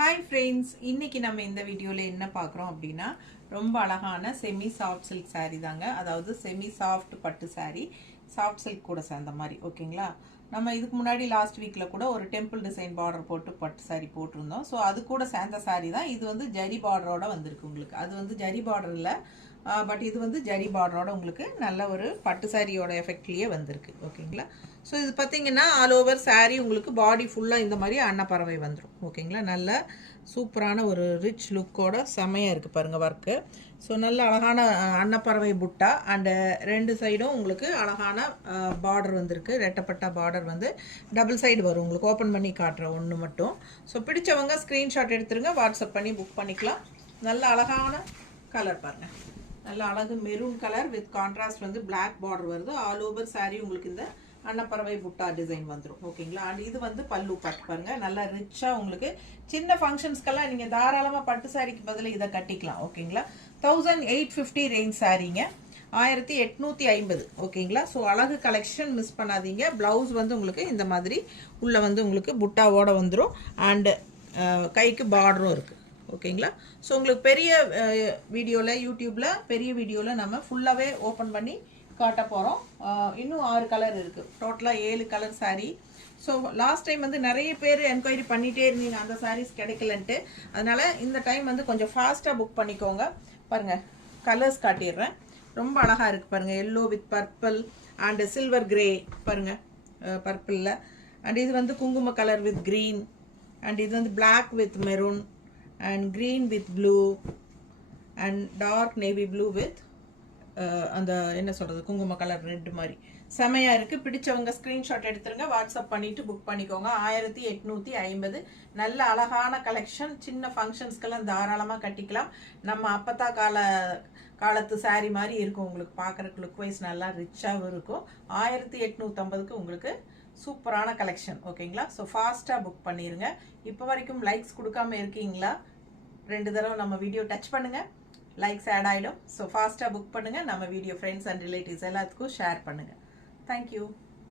Hi friends, இன்னைக்கு நம்ம இந்த வீடியோவில் என்ன பார்க்குறோம் அப்படின்னா ரொம்ப அழகான செமி சாஃப்ட் சில்க் saree தாங்க. அதாவது செமி சாஃப்ட் பட்டு saree, சாஃப்ட் சில்க் கூட சேர்ந்த மாதிரி. ஓகேங்களா? நம்ம இதுக்கு முன்னாடி லாஸ்ட் வீக்கில் கூட ஒரு டெம்பிள் டிசைன் பார்டர் போட்டு பட்டு saree போட்டிருந்தோம். ஸோ அது கூட சேர்ந்த saree தான் இது. வந்து ஜரி பார்டரோட வந்திருக்கு உங்களுக்கு. அது வந்து ஜரி பார்டர் இல்லை, பட் இது வந்து ஜரி பார்டரோட உங்களுக்கு நல்ல ஒரு பட்டு சாரியோட எஃபெக்ட்லேயே வந்திருக்கு. ஓகேங்களா? ஸோ இது பார்த்தீங்கன்னா ஆல் ஓவர் saree உங்களுக்கு பாடி ஃபுல்லாக இந்த மாதிரி அன்னப்பறவை வந்துடும். ஓகேங்களா? நல்ல சூப்பரான ஒரு ரிச் லுக்கோட செமையாக இருக்குது பாருங்கள் ஒர்க்கு. ஸோ நல்ல அழகான அன்னப்பறவை புட்டா அண்டு ரெண்டு சைடும் உங்களுக்கு அழகான பார்டர் வந்திருக்கு. ரெட்டப்பட்ட பார்டர் வந்து டபுள் சைடு வரும் உங்களுக்கு. ஓப்பன் பண்ணி காட்டுற ஒன்று மட்டும். ஸோ பிடிச்சவங்க ஸ்க்ரீன்ஷாட் எடுத்துருங்க, வாட்ஸ்அப் பண்ணி புக் பண்ணிக்கலாம். நல்ல அழகான கலர் பாருங்கள். நல்ல அழகு மெரூன் கலர் வித் கான்ட்ராஸ்ட் வந்து பிளாக் பார்டர் வருது. ஆல் ஓவர் saree உங்களுக்கு இந்த அன்னப்பறவை புட்டா டிசைன் வந்துடும். ஓகேங்களா? அண்ட் இது வந்து பல்லு பார்த்து பாருங்க. நல்லா ரிச்சாக உங்களுக்கு சின்ன ஃபங்க்ஷன்ஸ்க்கெல்லாம் நீங்கள் தாராளமாக பட்டு சாரிக்கு பதில் இதை கட்டிக்கலாம். ஓகேங்களா? 1850 ரேஞ்ச் சாரீங்க, 1850. ஓகேங்களா? ஸோ அழகு கலெக்ஷன் மிஸ் பண்ணாதீங்க. ப்ளவுஸ் வந்து உங்களுக்கு இந்த மாதிரி உள்ளே வந்து உங்களுக்கு புட்டாவோட வந்துடும். அண்டு கைக்கு பார்டரும் இருக்குது. ஓகேங்களா? ஸோ உங்களுக்கு பெரிய வீடியோவில் யூடியூப்பில் பெரிய வீடியோவில் நம்ம ஃபுல்லாகவே ஓப்பன் பண்ணி காட்ட போகிறோம். இன்னும் 6 கலர் இருக்குது. டோட்டலாக 7 colour saree. So last time வந்து நிறைய பேர் என்கொயரி பண்ணிகிட்டே இருந்தீங்க அந்த sarees கிடைக்கலன்ட்டு. அதனால் இந்த டைம் வந்து கொஞ்சம் ஃபாஸ்ட்டாக புக் பண்ணிக்கோங்க. பாருங்கள், கலர்ஸ் காட்டிடுறேன். ரொம்ப அழகாக இருக்குது பாருங்கள். Yellow with purple and silver grey பாருங்கள், பர்பிளில். அண்ட் இது வந்து குங்கும கலர் வித் க்ரீன். அண்ட் இது வந்து black with maroon and green with blue and dark navy blue with அந்த என்ன சொல்கிறது குங்கும கலர் ரெட் மாதிரி செமையாக இருக்குது. பிடிச்சவங்க ஸ்க்ரீன்ஷாட் எடுத்துருங்க, வாட்ஸ்அப் பண்ணிவிட்டு புக் பண்ணிக்கோங்க. 1850. நல்ல அழகான கலெக்ஷன். சின்ன ஃபங்க்ஷன்ஸ்க்கெல்லாம் தாராளமாக கட்டிக்கலாம். நம்ம அப்பத்தா காலத்து saree மாதிரி இருக்கும் உங்களுக்கு. பார்க்குறக்கு லுக் வைஸ் நல்லா ரிச்சாகவும் இருக்கும். 1850க்கு உங்களுக்கு சூப்பரான கலெக்ஷன். ஓகேங்களா? ஸோ ஃபாஸ்ட்டாக புக் பண்ணிடுங்க. இப்போ வரைக்கும் லைக்ஸ் கொடுக்காம இருக்கீங்களா? 2 தடவை நம்ம வீடியோ டச் பண்ணுங்கள், லைக்ஸ் ஆட் ஆகிடும். ஸோ ஃபாஸ்ட்டாக புக் பண்ணுங்கள். நம்ம வீடியோ ஃப்ரெண்ட்ஸ் அண்ட் ரிலேட்டிவ்ஸ் எல்லாத்துக்கும் ஷேர் பண்ணுங்கள். தேங்க்யூ.